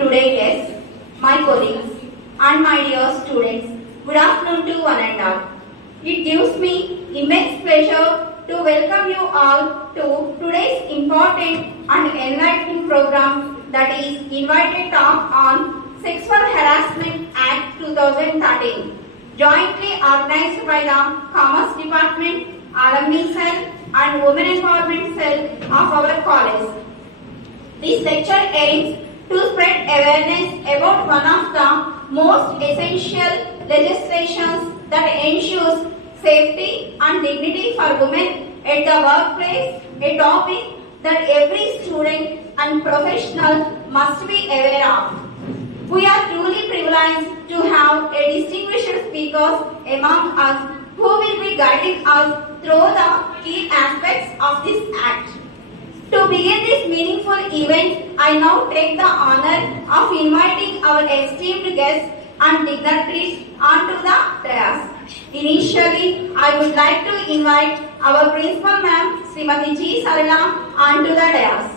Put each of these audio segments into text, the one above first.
today guests, my colleagues and my dear students, good afternoon to one and all. It gives me immense pleasure to welcome you all to today's important and enlightening program, that is Invited Talk on Sexual Harassment Act 2013, jointly organized by the Commerce Department, Alumni Cell and Women Empowerment Cell of our college. This lecture aims to spread awareness about one of the most essential legislations that ensures safety and dignity for women at the workplace, a topic that every student and professional must be aware of. We are truly privileged to have a distinguished speaker among us who will be guiding us through the key aspects of this act. To begin this meaningful event, I now take the honor of inviting our esteemed guests and dignitaries onto the dais. Initially, I would like to invite our Principal Ma'am, Srimati G. Sarala, onto the dais.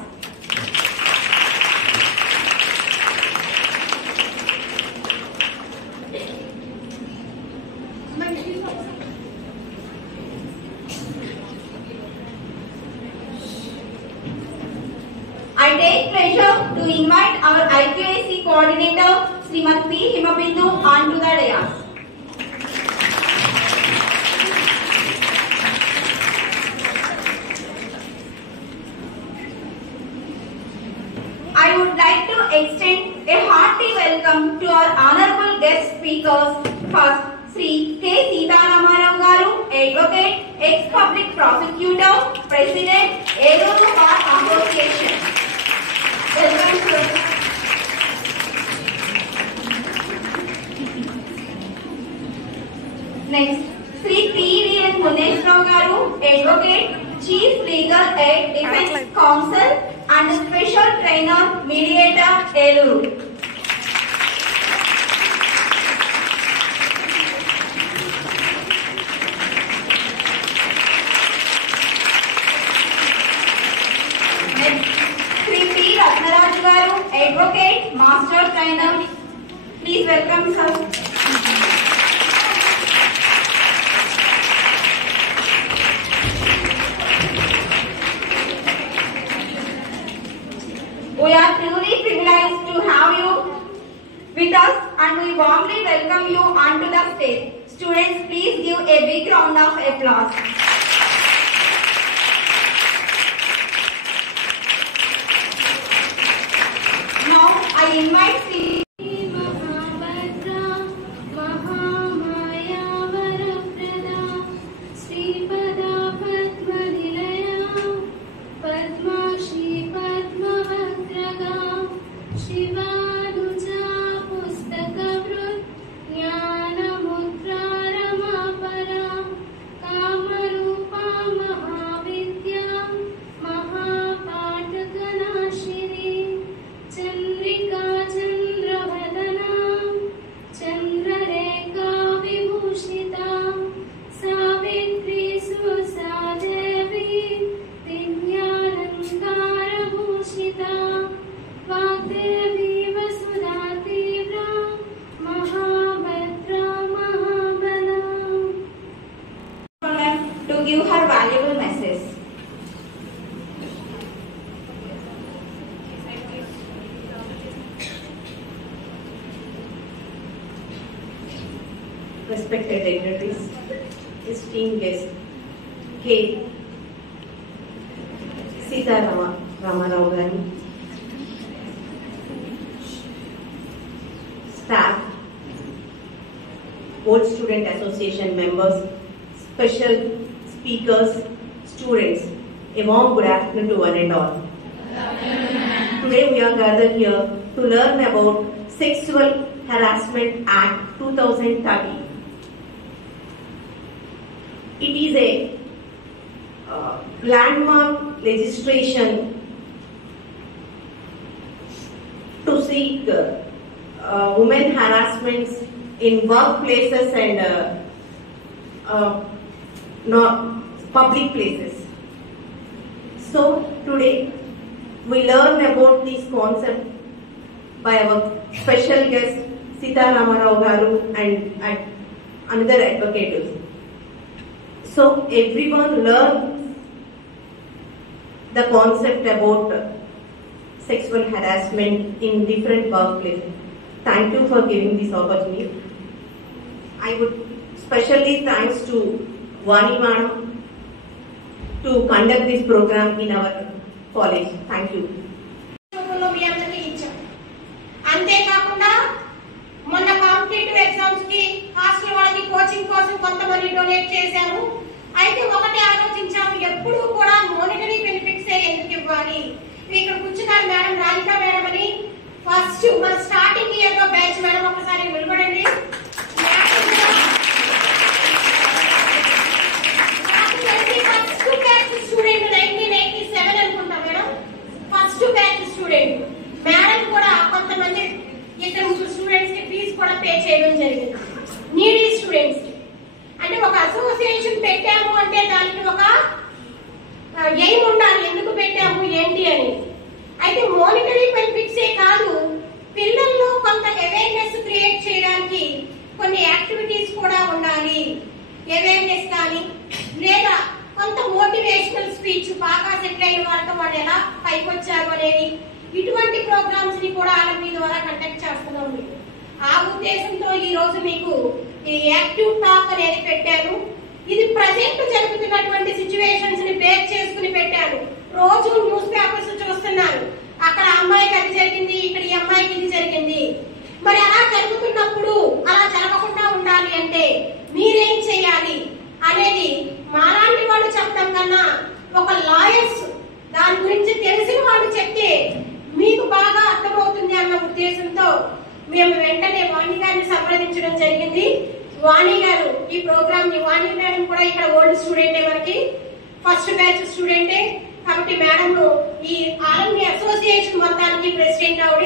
I take pleasure to invite our IQAC coordinator, Srimati P. Himabindu, onto the dais. I would like to extend a hearty welcome to our honorable guest speakers. First, Sri K. Sita Ramarao Garu, Advocate, ex-Public Prosecutor, President, Eluru Bar Association. Welcome to Next, Sri P. V. N. Munesrao Garu, Advocate, Chief Legal Aid, Defense Counsel and Special Trainer, Mediator, Eluru. Advocate, Master Trainer. Please welcome sir. We are truly privileged to have you with us and we warmly welcome you onto the stage. Students, please give a big round of applause. I invite Sri to give her valuable message. Respected dignitaries, esteemed guests, K. Sita Ramarao Garu, staff, Board Student Association members, special speakers, students, a warm good afternoon to one and all. Today we are gathered here to learn about Sexual Harassment Act 2013. It is a landmark legislation to seek women harassments in workplaces and public places. So today we learn about this concept by our special guest Sita Ramarao Garu and another advocate. So everyone learn the concept about sexual harassment in different workplaces. Thank you for giving this opportunity. I would especially thanks to Vani Madam to conduct this program in our college. Thank you. అంతేకాకుండా మొన్న competitive exams కి hostel వాళ్ళకి coaching కోసం కొంతమంది donate చేశారు. అయితే ఒకటి ఆలోచించాము, ఎప్పుడు కూడా మోనిటరీ బెనిఫిట్స్ ఎందుకు ఇవ్వాలి. ఇక్కడ కూర్చున్నారు మేడం రాధికా మేడం అని. ఫస్ట్ మన స్టార్టింగ్ ఇయర్ లో బ్యాచ్ మేడం ఒకసారి నిలబడండి. ఫస్ట్ బ్యాచ్ స్టూడెంట్ 1987 అనుకుంటా madam. First batch student madam కూడా కొంతమంది ఇద్దరు స్టూడెంట్స్ కి ఫీజు కూడా పే చేయడం జరిగింది. నీడీ స్టూడెంట్స్ కి అంటే ఒక అసోసియేషన్ పెట్టాము అంటే దానికి ఒక ఎయిమ్ ఉండాలి, ఎందుకు పెట్టాము ఏంటి అని. అయితే మోనిటరీ బెనిఫిట్సే కాదు, పిల్లల్లో కొంత అవేర్నెస్ క్రియేట్ చేయడానికి కొన్ని యాక్టివిటీస్ కూడా ఉండాలి. అవేర్నెస్ కానీ లేదా కొంత మోటివేషనల్ స్పీచ్, బాగా సెటిల్ అయిన వాళ్ళతో వాళ్ళు ఎలా పైకి వచ్చారు అనేది, ఇటువంటి ప్రోగ్రామ్స్ ని కూడా ఆర్ఎంపీ ద్వారా కండక్ట్ చేస్తున్నాం. ఆ ఉద్దేశంతో ఈ రోజు మీకు ఈ యాక్టివ్ టాక్ అనేది పెట్టాను. ఇది ప్రజెంట్ జరుగుతున్నటువంటి సిచ్యువేషన్స్ ని బేస్ చేసుకుని పెట్టాను. రోజు న్యూస్ పేపర్స్ చూస్తున్నారు, అక్కడ అమ్మాయికి అది జరిగింది, ఇక్కడ ఈ అమ్మాయికి ఇది జరిగింది. మరి అలా జరుగుతున్నప్పుడు అలా జరగకుండా ఉండాలి అంటే మీరేం చేయాలి అనేది మాలాంటి వాళ్ళు చెప్పడం కన్నా ఒక లాయర్స్ దాని గురించి తెలిసిన వాళ్ళు చెప్తే మీకు బాగా అర్థమవుతుంది అన్న ఉద్దేశంతో మేము వెంటనే వాణి గారిని సంప్రదించడం జరిగింది. వాణి గారు ఈ ప్రోగ్రామ్ ని, వాణి మేడం కూడా ఇక్కడ ఓల్డ్ స్టూడెంటే, మనకి ఫస్ట్ బ్యాచ్ స్టూడెంటే కాబట్టి మేడం ఈ ఆర్ఎంపీ అసోసియేషన్ మొత్తానికి ప్రెసిడెంట్ ఆవిడ,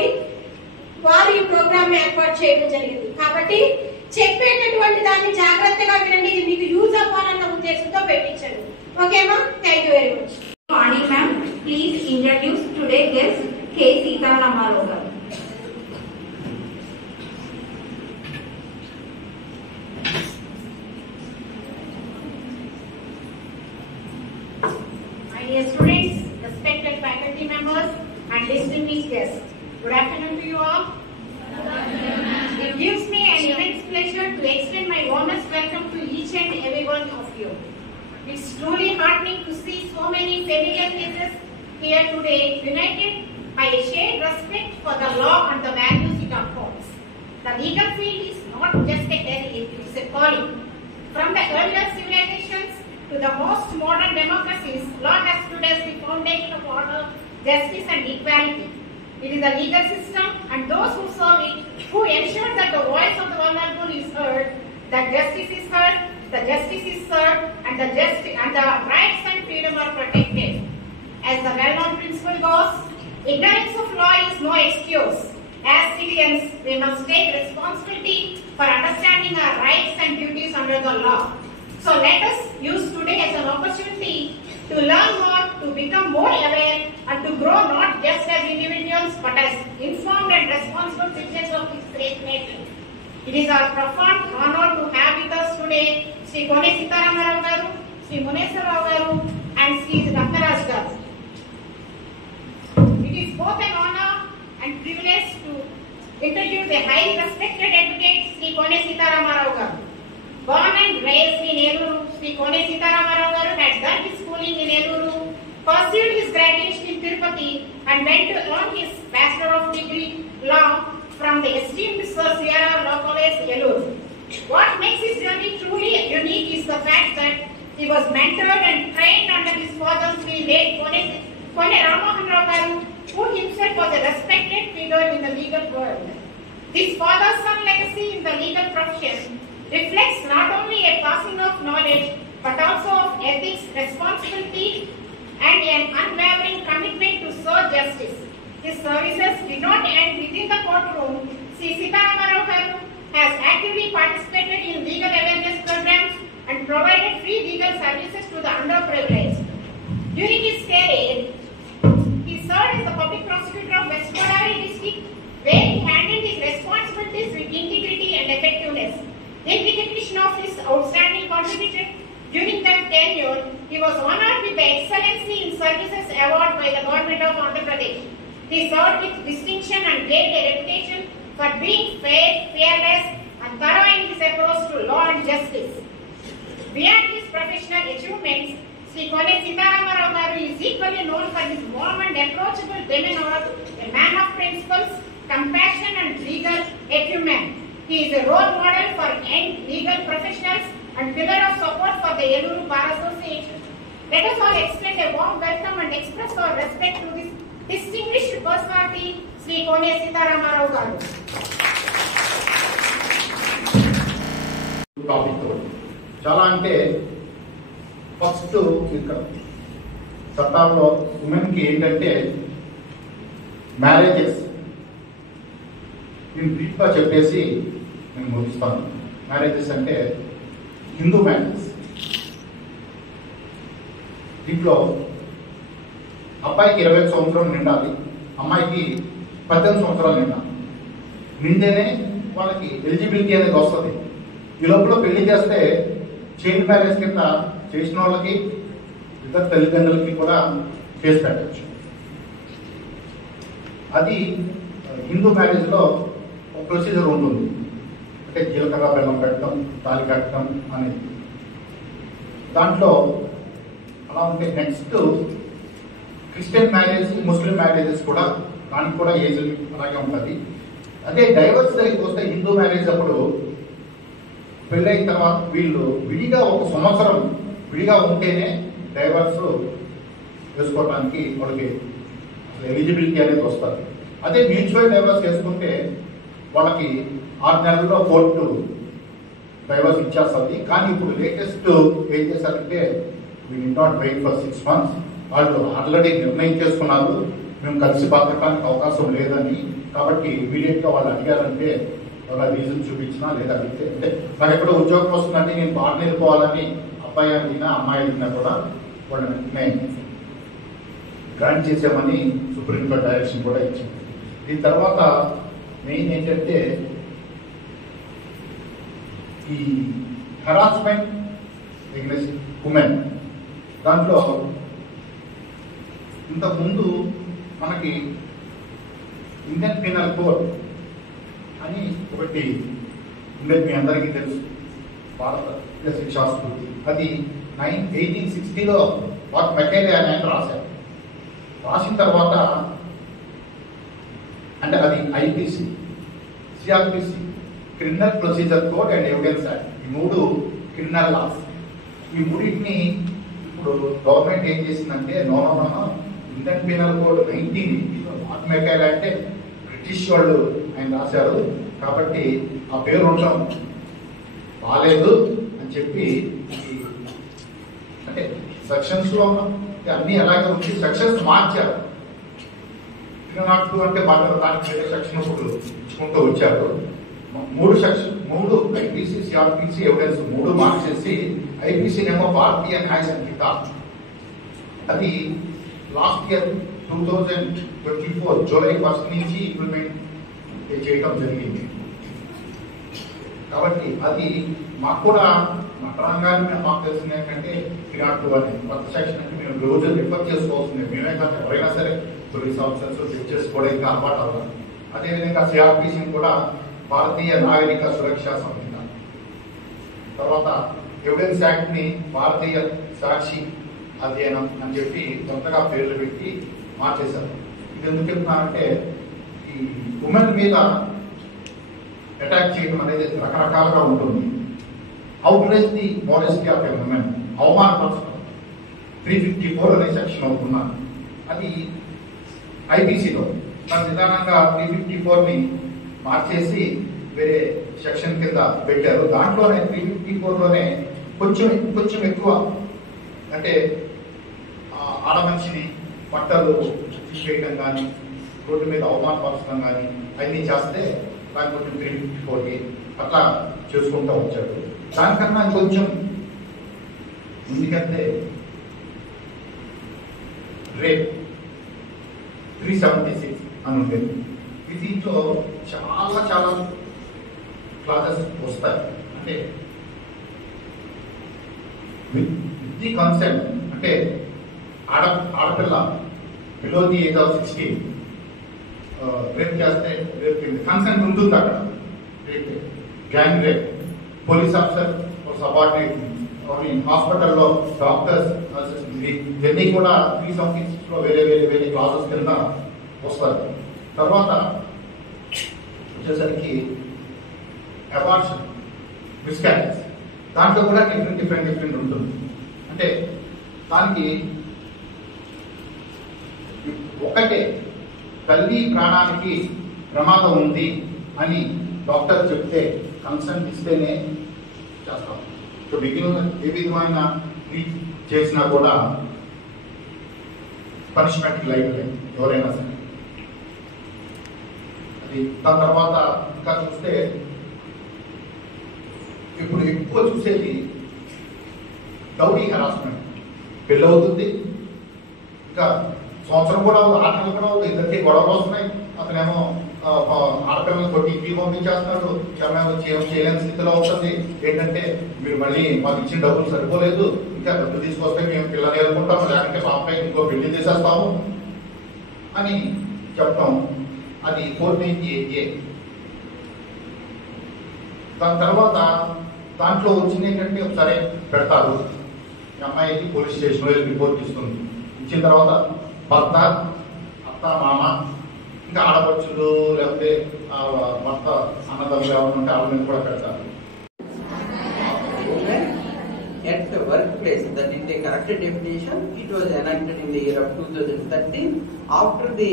వారు ఈ ప్రోగ్రామ్ ఏర్పాటు చేయడం జరిగింది. కాబట్టి చెప్పేటటువంటి దాన్ని జాగ్రత్తగా వినండి, ఇది మీకు యూజ్ అవ్వాలన్న ఉద్దేశంతో పెట్టించండి. ఓకేమా? Thank you very much. Vani ma'am, please introduce today's guest K. Sita Ramarao Garu. My dear students, respected faculty members and distinguished guests, good afternoon to you all. It gives me an immense pleasure to extend my warmest welcome to each and every one of you. It's truly heartening to see so many familiar faces here today, united by a shared respect for the law and the values it upholds. The legal field is not just a career, it is a calling. From the earlier civilizations to the most modern democracies, law has stood as the foundation of order, justice and equality. It is the legal system and those who serve it who ensure that the voice of the vulnerable is heard, that justice is heard, the justice is served, and the rights and freedom are protected. As the well-known principle goes, ignorance of law is no excuse. As citizens, we must take responsibility for understanding our rights and duties under the law. So let us use today as an opportunity to learn more, to become more aware, and to grow not just as individuals but as informed and responsible citizens of this great nation. It is our profound honor to have with us today Sri Kone Sita Ramarao Garu, Sri Muneswar Rao Garu, and Sri Rangaraj Garu. It is both an honor and privilege to introduce a highly respected advocate, Sri Kone Sita Ramarao Garu. Born and raised in Eluru, Sri Kone Sita Ramarao Garu had done his schooling in Eluru, pursued his graduation in Tirupati, and went to earn his Bachelor of Degree Law from the esteemed Sir C.R.R. Law College, Eluru. What makes his journey truly unique is the fact that he was mentored and trained under his father, Sri late Kone Ramohan Rao Garu, who himself was a respected figure in the legal world. This father-son legacy in the legal profession reflects not only a passing of knowledge but also of ethics, responsibility, and an unwavering commitment to serve justice. His services did not end within the courtroom. Sri Sita Ramarao Garu has actively participated in legal awareness programs and provided free legal services to the underprivileged. During his career, he served as the public prosecutor of West Godavari district, where he of his outstanding contribution during that tenure, he was honored with the Excellency in Services Award by the Government of Andhra Pradesh. He served with distinction and gained a reputation for being fair, fearless, and thorough in his approach to law and justice. Beyond his professional achievements, Sri Kone Sitharama Rao Garu is equally known for his warm and approachable demeanor, a man of principles, compassion, and legal acumen. He is a role model for young legal professionals and pillar of support for the Eluru Bar Association. Let us all extend a warm welcome and express our respect to this distinguished personality, Sri Kone Sitharama Rao Garu. Topic చాలా అంటే first ఇక్కడ చట్టాల్లో ఉమెన్కి ఏంటంటే marriages నేను బ్రీఫ్గా చెప్పేసి నేను ముగిస్తాను. మ్యారేజెస్ అంటే హిందూ మ్యారేజెస్. దీంట్లో అబ్బాయికి 21 సంవత్సరం నిండాలి, అమ్మాయికి 18 సంవత్సరాలు నిండాలి. నిండేనే వాళ్ళకి ఎలిజిబిలిటీ అనేది వస్తుంది. ఈ లోపల పెళ్లి చేస్తే చైల్డ్ మ్యారేజ్ కింద చేసిన వాళ్ళకి ఇతర తల్లిదండ్రులకి కూడా చేసి పెట్టచ్చు. అది హిందూ మ్యారేజ్లో ఒక ప్రొసీజర్ ఉంటుంది. అంటే జీలకర్ర బెల్లం పెట్టడం, తాళి కట్టడం అనేది. దాంట్లో అలా ఉంటే నెక్స్ట్ క్రిస్టియన్ మ్యారేజ్, ముస్లిం మ్యారేజెస్ కూడా దానికి కూడా ఏజ్ అలాగే ఉంటుంది. అదే డైవర్స్ దగ్గరికి వస్తే హిందూ మ్యారేజ్ అప్పుడు పెళ్ళైన తర్వాత వీళ్ళు విడిగా 1 సంవత్సరం విడిగా ఉంటేనే డైవర్స్ వేసుకోవడానికి వాళ్ళకి ఎలిజిబిలిటీ అనేది వస్తుంది. అదే మ్యూచువల్ డైవర్స్ చేసుకుంటే వాళ్ళకి 6 నెలల్లో కోర్టు డైవర్స్ ఇచ్చేస్తుంది. కానీ ఇప్పుడు లేటెస్ట్ ఏం చేశారంటే we'd not wait for 6 months. వాళ్ళు ఆల్రెడీ నిర్ణయం చేసుకున్నారు మేము కలిసి బతకడానికి అవకాశం లేదని. కాబట్టి ఇమీడియట్గా వాళ్ళు అడిగారంటే ఒక రీజన్ చూపించినా లేదా అడిగితే అంటే నాకు ఎక్కడో ఉద్యోగం వస్తుందంటే నేను బాగా వెళ్ళిపోవాలని అబ్బాయి అడిగినా అమ్మాయి అడిగినా కూడా వాళ్ళని వెంటనే గ్రాంట్ చేసామని సుప్రీంకోర్టు డైరెక్షన్ కూడా ఇచ్చింది. దీని తర్వాత మెయిన్ ఏంటంటే ఈ హెరాస్మెంట్ ఎగ్నెస్ట్ ఉమెన్. దాంట్లో ఇంతకుముందు మనకి ఇండియన్ పీనల్ కోడ్ అని ఒకటి ఉండేది, మీ అందరికీ తెలుసు, భారత శిక్షా స్ఫూర్తి. అది 1860లో వాట్ మెకేలే అని ఆయన రాశారు. రాసిన తర్వాత అంటే అది IPC, CrPC, criminal procedure code and evidence act, ఈ 3 క్రిమినల్ లాస్. ఈ మూడింటిని ఇప్పుడు గవర్నమెంట్ ఏం చేసిందంటే ఇండియన్ పీనల్ కోడ్ 1980లో వాట్ మెకేలే అంటే బ్రిటిష్ వాళ్ళు ఆయన రాశారు కాబట్టి ఆ పేరు ఉండడం బాగాలేదు అని చెప్పి అంటే సెక్షన్స్ లో అన్ని అలాగే ఉంచి సెక్షన్స్ మార్చారు. 302 అంటే దానికి వేరే సెక్షన్ ఇప్పుడు ఇచ్చుకుంటూ వచ్చారు. 3 సెక్షన్ 3 ఐపీసీ, సిఆర్పిసి, ఎవిడెన్స్ 3 మార్చేసి ఐపీసీనేమో భారతీయ న్యాయ సంహిత అది లాస్ట్ ఇయర్ 2024 జూలై 1 నుంచి ఇంప్లిమెంట్ చేయడం జరిగింది. కాబట్టి అది మాకు కూడా నటరంగాన్ని మాకు తెలిసింది ఏంటంటే 302 అనే కొత్త సెక్షన్ అంటే మేము రోజు రిఫర్ చేసుకోవాల్సింది. మేమే కాదు ఎవరైనా సరే పోలీస్ ఆఫీసర్స్ జడ్జెస్ కూడా ఇంకా అలవాటు అవ్వాలి. అదేవిధంగా సిఆర్పిసిని కూడా భారతీయ నాగరిక సురక్షా సంహిత, తర్వాత ఎవిడెన్స్ యాక్ట్ ని భారతీయ సాక్షి అధ్యయనం అని చెప్పి కొత్తగా పేర్లు పెట్టి మార్చేశారు. ఇది ఎందుకు చెప్తున్నానంటే ఈ ఉమెన్ మీద అటాక్ చేయడం అనేది రకరకాలుగా ఉంటుంది. Outrage the modesty of a woman, అవమానపరచడం 354 అనే సెక్షన్ అవుతున్నాను. అది ఐపీసీలో నిదానంగా 354ని మార్చేసి వేరే సెక్షన్ కింద పెట్టారు. దాంట్లోనే 354లోనే కొంచెం ఎక్కువ అంటే ఆడ మనిషిని బట్టలు తీసేయడం కానీ రోడ్డు మీద అవమానపరచడం కానీ అన్నీ చేస్తే దాని కొంచెం 354కి అట్లా చేసుకుంటూ వచ్చారు. దానికన్నా కొంచెం ముందుకంటే రేప్ 376 అని ఉండేది. దీంట్లో చాలా క్లాసెస్ వస్తాయి. అంటే ది కన్సెంట్ అంటే ఆడపిల్ల below the age of 16 rape చేస్తే రేప్ కన్సెంట్ ఉంటుంది అక్కడ. Rape, gang rape, police officer subordinate, హాస్పిటల్లో డాక్టర్స్, ఇవన్నీ కూడా 376 లో వేరే వేరే వేరే క్లాసెస్ కింద వస్తారు. తర్వాత వచ్చేసరికి అబార్షన్, మిస్కారేజ్, దాంట్లో కూడా డిఫరెంట్ ఉంటుంది. అంటే దానికి ఒకటే తల్లి ప్రాణానికి ప్రమాదం ఉంది అని డాక్టర్ చెప్తే కన్సెంట్ ఇస్తేనే చేస్తాం. సో మిగిలిన ఏ విధమైన ట్రీట్ చేసినా కూడా పనిష్మెంట్ లైఫ్ లేదు ఎవరైనా సరే. అది దాని తర్వాత ఇంకా చూస్తే ఇప్పుడు ఎక్కువ చూసేది డౌరీ హెరాస్మెంట్. పెళ్ళి అవుతుంది, ఇంకా సంవత్సరం కూడా అవుతుంది, 6 నెలలు కూడా అవుతుంది, ఇద్దరికి గొడవలు వస్తున్నాయి. అతనేమో ఆడపిల్లలు కొట్టి ఇంటికి పంపించేస్తున్నాడు, చేయలేని స్థితిలో అవుతుంది. ఏంటంటే మీరు మళ్ళీ మాకు ఇచ్చిన డబ్బులు సరిపోలేదు, ఇంకా డబ్బులు తీసుకొస్తే మేము పిల్లలు ఏరుకుంటాము, లేదంటే మా అబ్బాయికి ఇంకో పెళ్లి చేసేస్తాము అని చెప్తాం. అది 498A. దాని తర్వాత దాంట్లో వచ్చింది ఏంటంటే సరే పెడతారు, ఈ అమ్మాయికి పోలీస్ స్టేషన్లో రిపోర్ట్ ఇస్తుంది. ఇచ్చిన తర్వాత భర్త, అత్త, మామ, ఇంకా ఆడపడుచులు లేకపోతే భర్త అన్నదమ్ములు ఎవరు ఉంటే వాళ్ళ మీద కూడా పెడతారు. At the workplace, that is the correct definition. It was enacted in the year of 2013 after the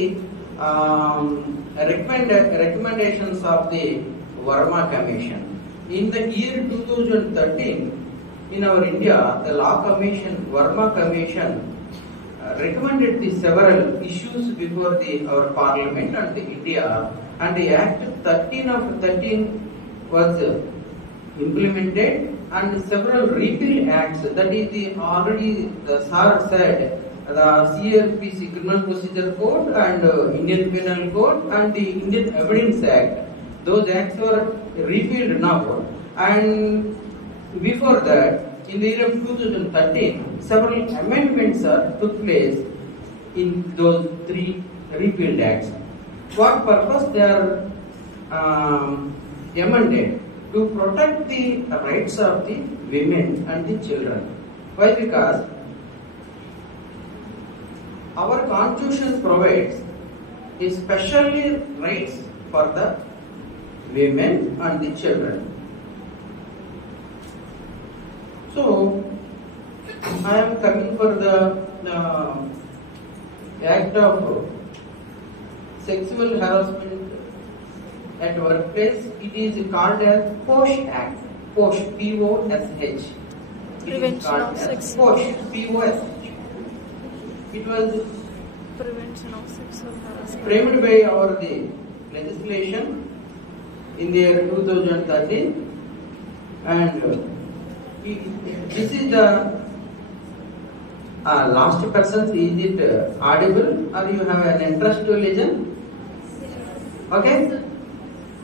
recommendations of the Verma Commission. In the year 2013, in our India, the Law Commission, Verma Commission, recommended the several issues before our Parliament and the India, and the Act 13 was implemented, and several repeal acts, that is already the sir said, the CRPC Criminal Procedure Code and Indian Penal Code and the Indian Evidence Act, those acts were repealed now. And before that, in the year of 2013, several amendments took place in those 3 repealed acts. What purpose they are amended? To protect the rights of the women and the children. Why? Because our constitution provides especially rights for the women and the children. So, I am coming for the act of sexual harassment at workplace. It is called as POSH Act. POSH, P-O-S-H. Prevention of Sexual POSH, P-O-S-H. It was Prevention of Sexual Harassment. framed by the legislation in the year 2013, and this is the last person. Is it audible, or you have an interest to listen? Okay.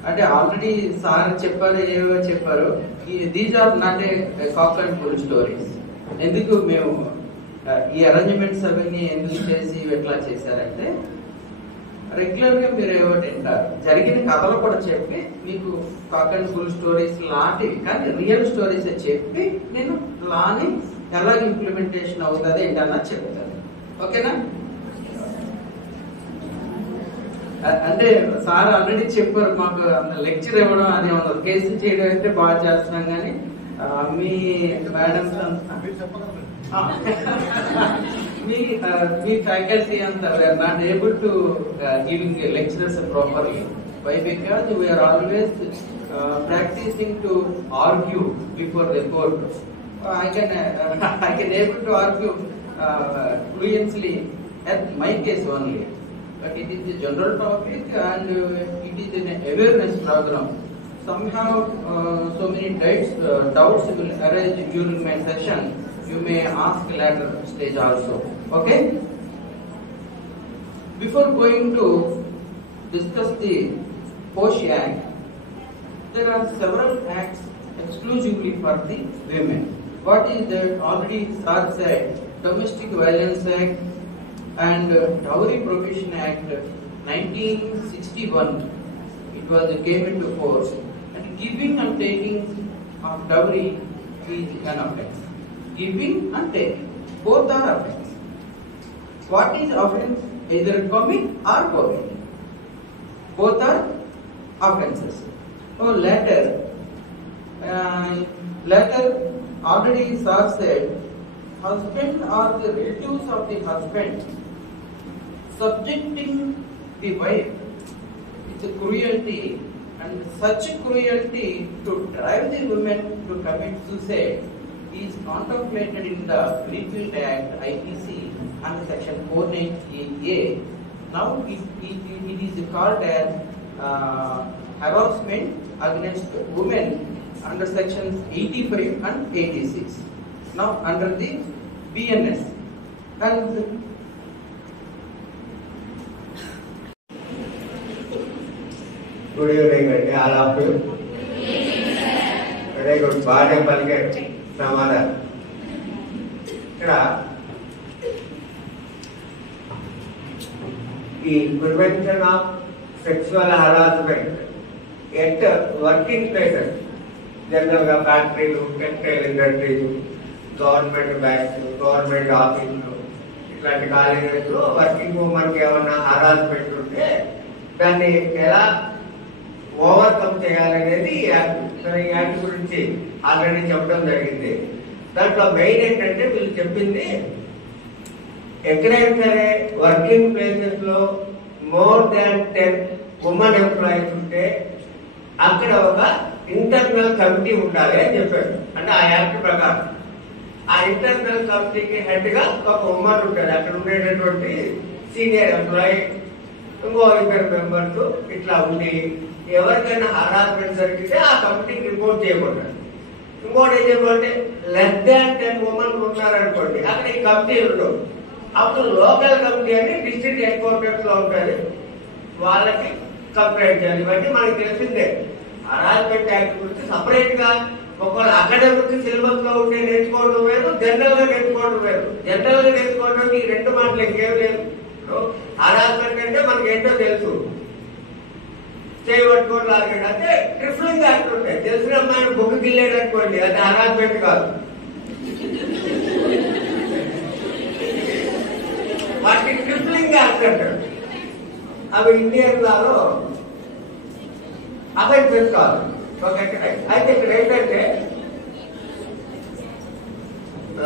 అంటే already sir చెప్పారు, ఏవో చెప్పారు. These are not a cock and bull stories. ఎందుకు మేము ఈ arrangements అవన్నీ ఎందుకు చేసి ఎట్లా చేశారంటే, రెగ్యులర్ గా మీరు ఏవో వింటారు, జరిగిన కథలు కూడా చెప్పి మీకు కాక్ అండ్ బుల్ స్టోరీస్ లాంటివి, కానీ రియల్ స్టోరీస్ చెప్పి నేను లాని ఎలా ఇంప్లిమెంటేషన్ అవుతుంది ఏంటన్నా చెప్తాను. ఓకేనా? అంటే సార్ ఆల్రెడీ చెప్పారు, మాకు లెక్చర్ ఇవ్వడం అది ఉండదు, కేసు చేయడం అయితే బాగా చేస్తున్నాం. కానీ మీ మేడమ్స్ మీ ఫ్యాకల్టీ అంతా we are not able to giving lecturers properly. Why? Because we are always practising to argue before the court. I can able to argue fluently at my case only. But it is a general topic and it is an awareness program. Somehow so many doubts will arise during my session. You may ask later stage also. Okay? Before going to discuss the POSH Act, there are several acts exclusively for the women. what is that? Already sir said, Domestic Violence Act and Dowry Prohibition Act 1961. It was came into force, and giving and taking of dowry is an offence. Giving and taking, both are offence. What is offence? Either commit or commit. Both are offences. So later already sir said, husband or the relatives of the husband subjecting the wife with cruelty, and such cruelty to drive the woman to commit suicide is contemplated in the Greenfield Act IPC under section 498A. Now it is called as harassment against women under sections 85 and 86. Now under the BNS. And good evening, all of you. Very good. Bad palike samada. Ikkada the prevention of sexual harassment at working places, general ga factory, textile industry, government banks, government office, ఇట్లాంటి కాలేజెస్లో working women కి ఏమన్నా harassment ఉంటే దాన్ని ఎలా overcome చేయాలనేది ఈ act. సరే, ఈ యాక్ట్ గురించి ఆల్రెడీ చెప్పడం జరిగింది. దాంట్లో మెయిన్ ఏంటంటే వీళ్ళు చెప్పింది, ఎక్కడైనా సరే వర్కింగ్ ప్లేసెస్ లో మోర్ దాన్ 10 ఉమెన్ ఎంప్లాయీస్ ఉంటే అక్కడ ఒక ఇంటర్నల్ కమిటీ ఉండాలి అని చెప్పారు. అంటే ఆ యాక్ట్ ప్రకారం ఆ ఇంటర్నల్ కమిటీకి హెడ్ గా ఒక ఉమెన్ ఉంటుంది. అక్కడ ఉండేటటువంటి సీనియర్ ఎంప్లాయీ, ఇంకో 2 మెంబర్స్ ఇట్లా ఉండి ఎవరికైనా హరాస్మెంట్ జరిగితే ఆ కమిటీకి రిపోర్ట్ చేయకూడదు. ఇంకోటి ఏం చెప్పాలంటే లెస్ దాన్ 10 ఉమెన్ ఉన్నారనుకోండి, అక్కడ ఈ కమిటీలు ఉండవు. అప్పుడు లోకల్ కమిటీ అని డిస్ట్రిక్ట్ హెడ్ క్వార్టర్స్ లో ఉంటుంది, వాళ్ళకి కంప్లైంట్ చేయాలి. ఇవన్నీ మనకి తెలిసిందే. హరాస్మెంట్ యాక్ట్ గురించి సపరేట్ గా ఒకవేళ అకాడమిక్ సిలబస్ లో ఉంటే నేర్చుకోవడం వేరు, జనరల్ గా నేర్చుకోవడం వేరు. జనరల్ గా నేర్చుకోవడం ఈ 2 మాటలు ఇంకేం లేదు. హరాస్మెంట్ అంటే మనకి ఏంటో తెలుసు, చేయబట్టుకోవడం లాగండి అంటే ట్రిఫ్లింగ్ యాక్ట్ ఉంటాయి. తెలిసిన అమ్మాయిని బొగ్గు గిల్లేడు అనుకోండి, అది హరాస్మెంట్ కాదు. వాటికి ట్రిఫ్లింగ్ యాక్ట్ అంటారు. అవి ఇండియన్ లాలో అఫెన్సెస్ కాదు. అయితే ఇక్కడ ఏంటంటే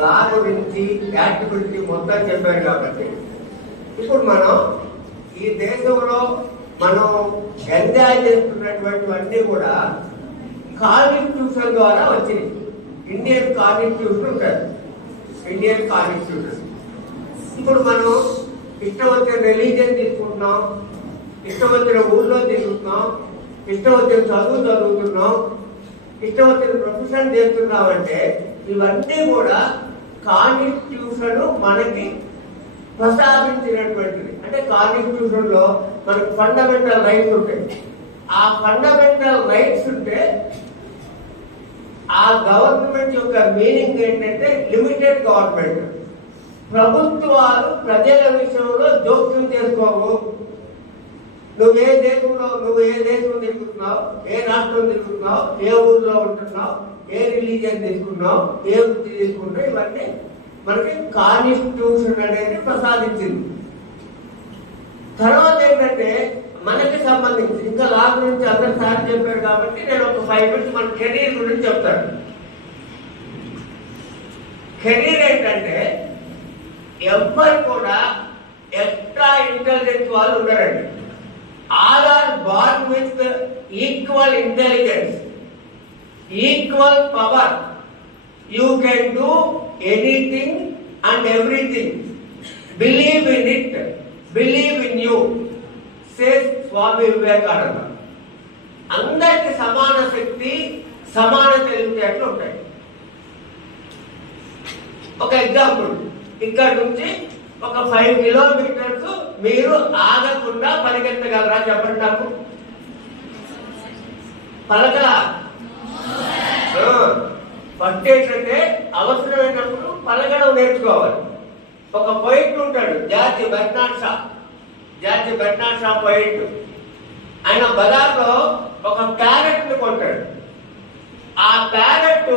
లా గురించి, యాక్ట్ గురించి మొత్తం చెప్పారు కాబట్టి ఇప్పుడు మనం ఈ దేశంలో మనం ఎంజాయ్ చేస్తున్నటువంటివన్నీ కూడా కాన్స్టిట్యూషన్ ద్వారా వచ్చింది. ఇండియన్ కాన్స్టిట్యూషన్ ఉంటుంది. ఇండియన్ కాన్స్టిట్యూషన్ ఇప్పుడు మనం ఇష్టం వచ్చిన రిలీజియన్ తీసుకుంటున్నాం, ఇష్టం వచ్చిన ఊళ్ళో తిరుగుతున్నాం, ఇష్టం వచ్చిన చదువు చదువుతున్నాం, ఇష్టం వచ్చిన ప్రొఫెషన్ చేస్తున్నామంటే ఇవన్నీ కూడా కాన్స్టిట్యూషన్ మనకి ప్రసాదించినటువంటిది. అంటే కాన్స్టిట్యూషన్ లో మనకు ఫండమెంటల్ రైట్స్ ఉంటాయి. ఆ ఫండమెంటల్ రైట్స్ ఉంటే ఆ గవర్నమెంట్ యొక్క మీనింగ్ ఏంటంటే లిమిటెడ్ గవర్నమెంట్. ప్రభుత్వాలు ప్రజల విషయంలో జోక్యం చేసుకోవు. నువ్వు ఏ దేశం తిరుగుతున్నావు, ఏ రాష్ట్రం తిరుగుతున్నావు, ఏ ఊర్లో ఉంటున్నావు, ఏ రిలీజియన్ తీసుకున్నావు, ఏ వృత్తి తీసుకున్నావు, ఇవన్నీ మనకి కాన్స్టిట్యూషన్ అనేది ప్రసాదించింది. తర్వాత ఏంటంటే మనకి సంబంధించి ఇంకా లా గురించి అందరు సార్ చెప్పారు కాబట్టి నేను ఒక 5 minutes మన కెరీర్ గురించి చెప్తాను. కెరీర్ ఏంటంటే ఎవ్వరు కూడా ఎక్స్ట్రా ఇంటెలిజెన్స్ వాళ్ళు ఉండరండి. All are born with equal intelligence, equal power. You can do anything and everything. Believe in it, believe in you, says Swami Vivekananda. అందరికి సమాన శక్తి, సమాన తెలివితేటలు ఉంటాయి. ఒక ఎగ్జాంపుల్, ఇక్కడ నుంచి ఒక 5 kilometers మీరు ఆగకుండా పరిగెత్తగలరా? చెప్పండి నాకు. పలకలా? ఫస్ట్ ఏంటంటే అవసరమైనప్పుడు పలకడం నేర్చుకోవాలి. ఒక పోయిట్ ఉంటాడు జార్జ్ బెర్నార్డ్ షా పోయిట్. ఆయన బజార్లో ఒక ప్యారెట్ ని కొంటాడు. ఆ ప్యారెట్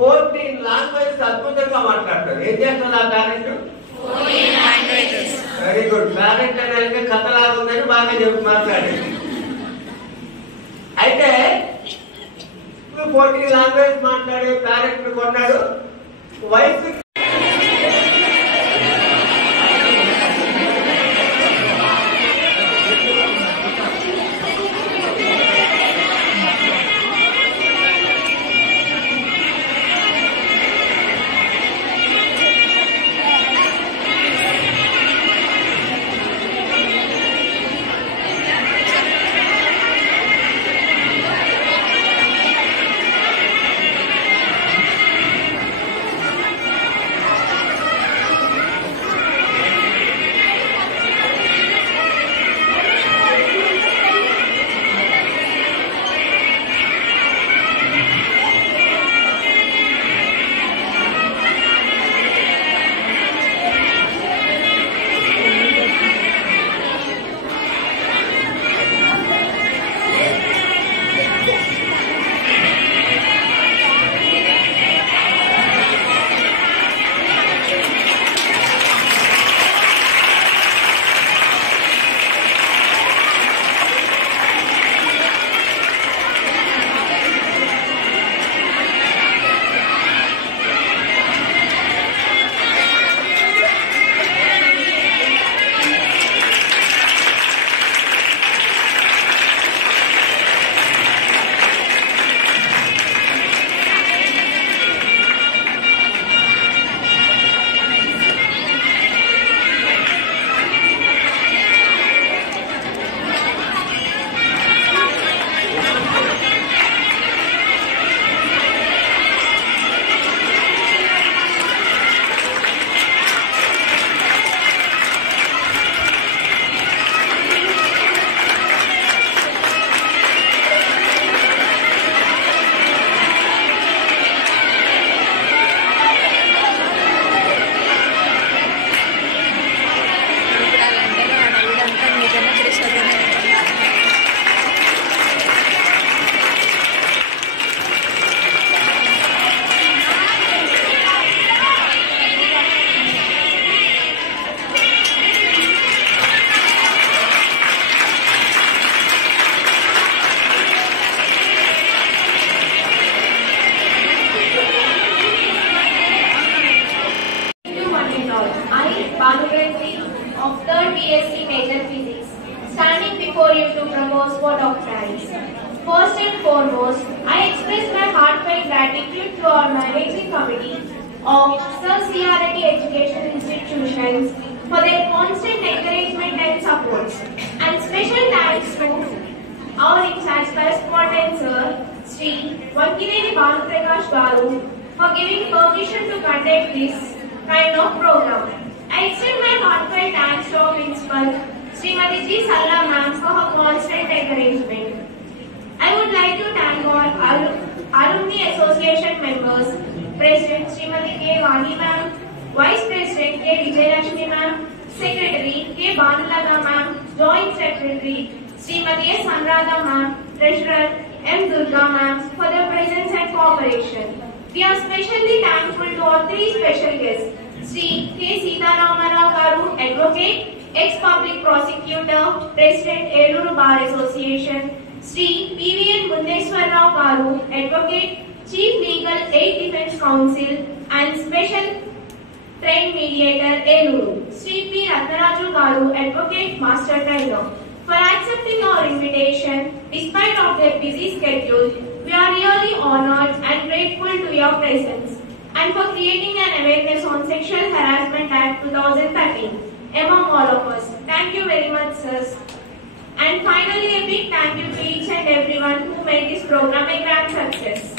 14 లాంగ్వేజెస్ అద్భుతంగా మాట్లాడతాడు. ఏం చేస్తుంది ఆ ప్యారెట్? Very good. ప్యారెట్ అనేది కథలాగా ఉందని బాగా చెప్పి మాట్లాడాడు. అయితే 14 లాంగ్వేజ్ మాట్లాడే ప్యారెట్ ని కొన్నాడు. వయసు of 3rd BSc Major Physics, standing before you to propose for doctorates. First and foremost, I express my heartfelt gratitude to our managing committee of Sir CRT Education Institutions for their constant encouragement and support. And special thanks to our in-charge correspondent Sir, Sri Vankidevi Baluprakash Garu, for giving permission to conduct this kind of program. I extend my heartfelt thanks to our principal, Srimati G. Salla ma'am, for her constant encouragement. I would like to thank all Alumni Association members, President Srimati K. Vani ma'am, Vice President K. Vijayalakshmi ma'am, Secretary K. Banulata ma'am, Joint Secretary Srimati S. Anuradha ma'am, Treasurer M. Durga ma'am, for their presence and cooperation. We are specially thankful to our three special guests, Sri K. Sitaramara Garu, Advocate, ex-Public Prosecutor, President Eluru Bar Association, Sri P.V.N. Mundeswar Rao Garu, Advocate, Chief Legal Aid Defense Council, and Special Trained Mediator Eluru, Sri P. Ratnaraju Garu, Advocate, Master Trainer, for accepting our invitation despite of their busy schedule. We are really honored and grateful to your presence and for creating an awareness on Sexual Harassment Act 2013 among all of us. Thank you very much, sirs. And finally, a big thank you to each and everyone who made this program a grand success.